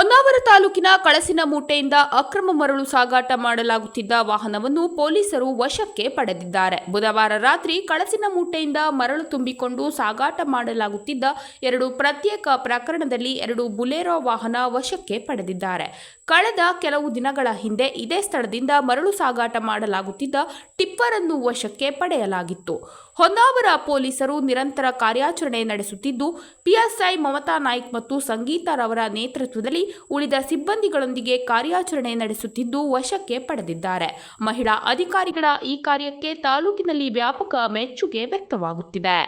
ಹೊನ್ನಾವರ ತಾಲೂಕಿನ ಕಳಸಿನ ಮೂಟೆಯಿಂದ ಅಕ್ರಮ ಮರಳು ಸಾಗಾಟ ಮಾಡಲಾಗುತ್ತಿದ್ದ ವಾಹನವನ್ನು ಪೊಲೀಸರು ವಶಕ್ಕೆ ಪಡೆದಿದ್ದಾರೆ. ಬುಧವಾರ ರಾತ್ರಿ ಕಳಸಿನ ಮೂಟೆಯಿಂದ ಮರಳು ತುಂಬಿಕೊಂಡು ಸಾಗಾಟ ಮಾಡಲಾಗುತ್ತಿದ್ದ 2 ಪ್ರತ್ಯೇಕ ಪ್ರಕರಣದಲ್ಲಿ 2 ಬುಲೆರೋ ವಾಹನ ವಶಕ್ಕೆ ಪಡೆದಿದ್ದಾರೆ. ಕಳೆದ ಕೆಲವು ದಿನಗಳ ಹಿಂದೆ ಇದೇ ಸ್ಥಳದಿಂದ ಮರಳು ಸಾಗಾಟ ಮಾಡಲಾಗುತ್ತಿದ್ದ ಟಿಪ್ಪರ್ ಅನ್ನು ವಶಕ್ಕೆ ಪಡೆಯಲಾಗಿತ್ತು. ಹೊನ್ನಾವರ ಪೊಲೀಸರು ನಿರಂತರ ಕಾರ್ಯಾಚರಣೆ ನಡೆಸುತ್ತಿದ್ದು, ಪಿಎಸ್ಐ ಮಮತಾ ನಾಯ್ಕ್ ಮತ್ತು ಸಂಗೀತಾರವರ ನೇತೃತ್ವದಲ್ಲಿ ಉಳಿದ ಸಿಬ್ಬಂದಿಗಳೊಂದಿಗೆ ಕಾರ್ಯಾಚರಣೆ ನಡೆಸುತ್ತಿದ್ದು ವಶಕ್ಕೆ ಪಡೆದಿದ್ದಾರೆ. ಮಹಿಳಾ ಅಧಿಕಾರಿಗಳ ಈ ಕಾರ್ಯಕ್ಕೆ ತಾಲೂಕಿನಲ್ಲಿ ವ್ಯಾಪಕ ಮೆಚ್ಚುಗೆ ವ್ಯಕ್ತವಾಗುತ್ತಿದೆ.